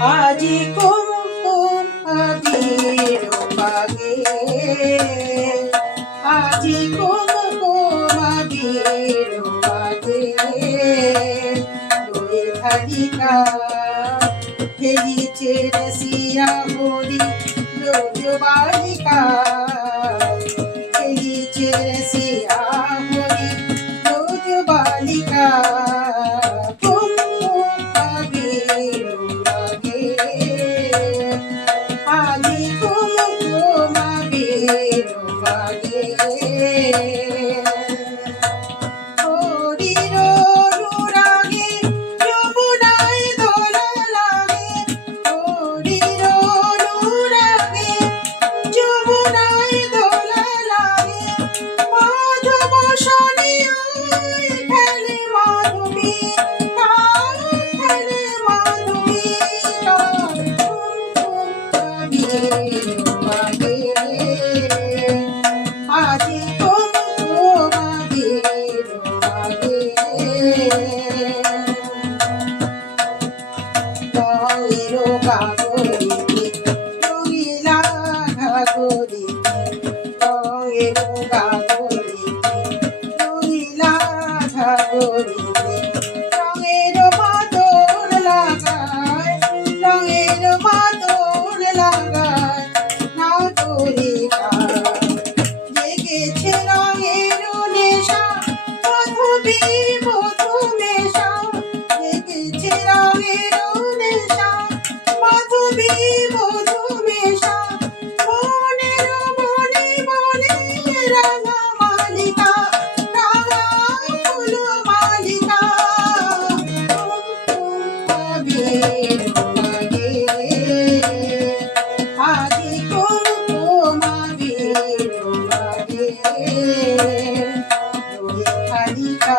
আজি কুমকুম আবির বাগে, আজি কুমকুম আবির বাগে, দোয়ে খালিকা খেলিছে রসিয়া বলি ব্রজ বালিকা, খেলিছে রসিয়া বলি ব্রজ বালিকা। রঙের মাদল লাগায়, রঙের মাদল লাগায় না তরিকা, জেগেছে রঙের নেশা মধুবী মধুমেশা, জেগেছে রঙের নেশা মধুবী মধুমেশা, মনের মনে মনে রাঙা মালিকা, রাঙা ফুল মালিকা। আবির বাগে, আজি কুমকুম আবির বাগে, দোয়ে খালিকা।